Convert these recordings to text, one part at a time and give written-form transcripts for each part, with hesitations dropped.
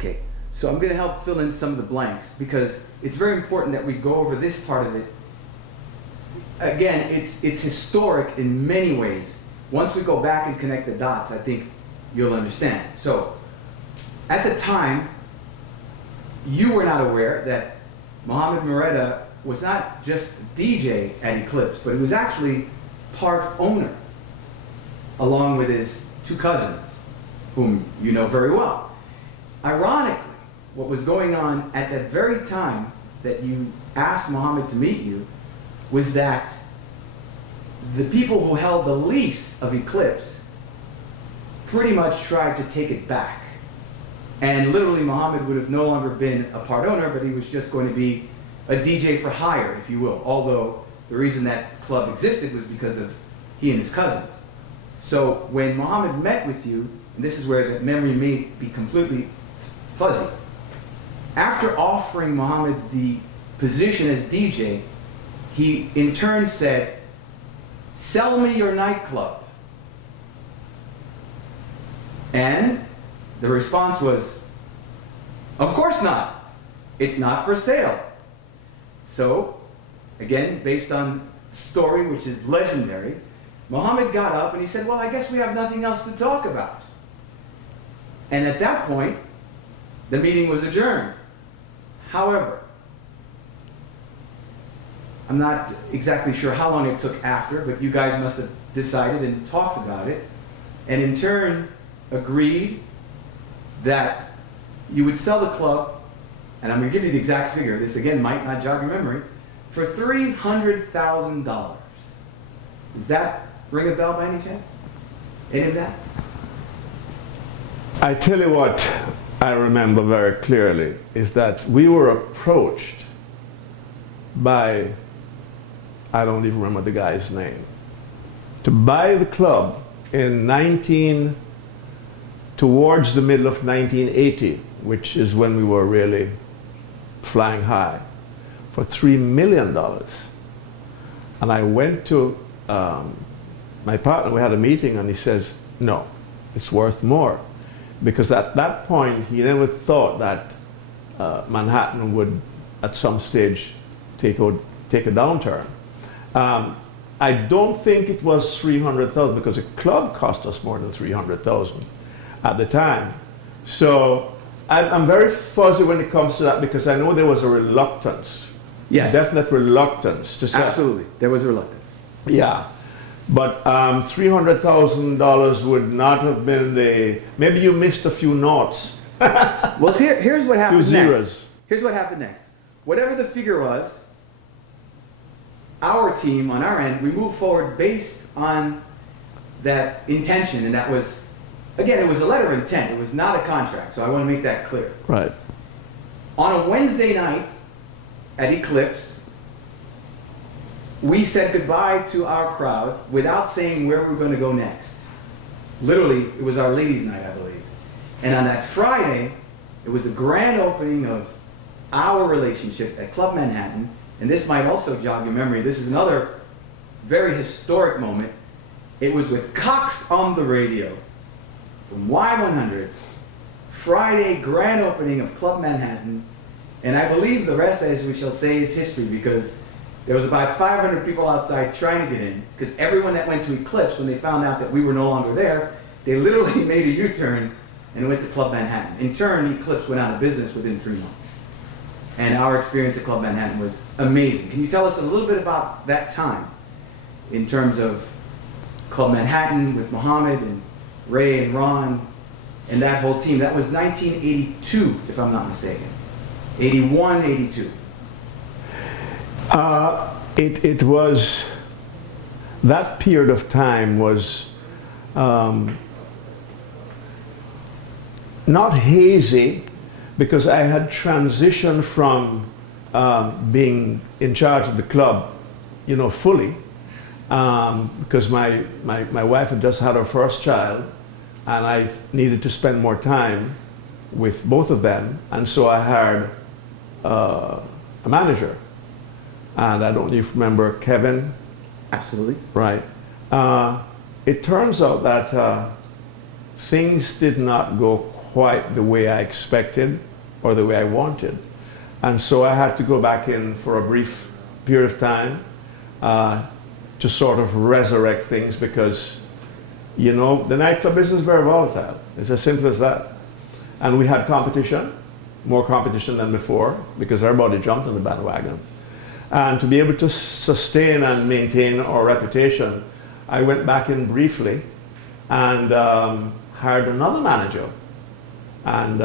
Okay, so I'm going to help fill in some of the blanks because it's very important that we go over this part of it. Again, it's historic in many ways. Once we go back and connect the dots, I think you'll understand. So, at the time, you were not aware that Mohamed Moretta was not just DJ at Eclipse, but he was actually part owner, along with his two cousins, whom you know very well. Ironically, what was going on at that very time that you asked Mohamed to meet you was that the people who held the lease of Eclipse pretty much tried to take it back. And literally Mohamed would have no longer been a part owner, but he was just going to be a DJ for hire, if you will. Although the reason that club existed was because of he and his cousins. So when Mohamed met with you, and this is where the memory may be completely fuzzy, after offering Mohamed the position as DJ, he in turn said, "Sell me your nightclub." And the response was, "Of course not. It's not for sale." So, again, based on the story, which is legendary, Mohamed got up and he said, "Well, I guess we have nothing else to talk about." And at that point, the meeting was adjourned. However, I'm not exactly sure how long it took after, but you guys must have decided and talked about it, and in turn agreed that you would sell the club, and I'm going to give you the exact figure, this again might not jog your memory, for $300,000. Does that ring a bell by any chance? Any of that? I tell you what I remember very clearly is that we were approached by, I don't even remember the guy's name, to buy the club in towards the middle of 1980, which is when we were really flying high, for $3 million. And I went to my partner, we had a meeting, and he says, "No, it's worth more." Because at that point, he never thought that Manhattan would, at some stage, take a downturn. I don't think it was $300,000 because the club cost us more than $300,000 at the time. So I'm very fuzzy when it comes to that because I know there was a reluctance, Yes. definite reluctance to sell. Absolutely, there was a reluctance. Yeah, but $300,000 would not have been maybe you missed a few noughts. Well, here's what happened Few zeros. next. Here's what happened next. Whatever the figure was, our team on our end, we moved forward based on that intention, and that was, again, it was a letter of intent. It was not a contract, so I want to make that clear. Right. On a Wednesday night at Eclipse, we said goodbye to our crowd without saying where we were going to go next. Literally, it was our ladies' night, I believe. And on that Friday, it was the grand opening of our relationship at Club Manhattan. And this might also jog your memory. This is another very historic moment. It was with Cox on the radio from Y100, Friday grand opening of Club Manhattan. And I believe the rest, as we shall say, is history because there was about 500 people outside trying to get in because everyone that went to Eclipse, when they found out that we were no longer there, they literally made a U-turn and went to Club Manhattan. In turn, Eclipse went out of business within 3 months. And our experience at Club Manhattan was amazing. Can you tell us a little bit about that time in terms of Club Manhattan with Mohamed and Ray and Ron and that whole team? That was 1982, if I'm not mistaken. 81, 82. It was, that period of time was not hazy because I had transitioned from being in charge of the club, fully, because my wife had just had her first child and I needed to spend more time with both of them, and so I hired a manager. And I don't even remember Kevin. Absolutely. Right. It turns out that things did not go quite the way I expected or the way I wanted. And so I had to go back in for a brief period of time to sort of resurrect things because, you know, the nightclub business is very volatile. It's as simple as that. And we had competition, more competition than before, because everybody jumped on the bandwagon. And to be able to sustain and maintain our reputation, I went back in briefly and hired another manager. And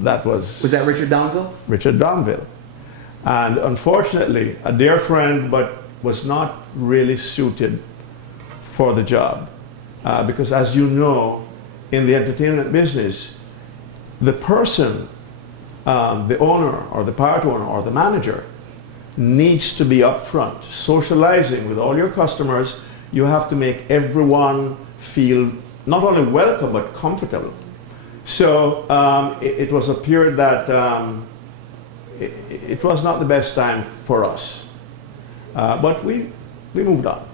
that was... Was that Richard Donville? Richard Donville. And unfortunately, a dear friend, but was not really suited for the job. Because as you know, in the entertainment business, the person, the owner or the part owner or the manager needs to be upfront, socializing with all your customers. You have to make everyone feel not only welcome, but comfortable. So it was a period that it was not the best time for us. But we moved on.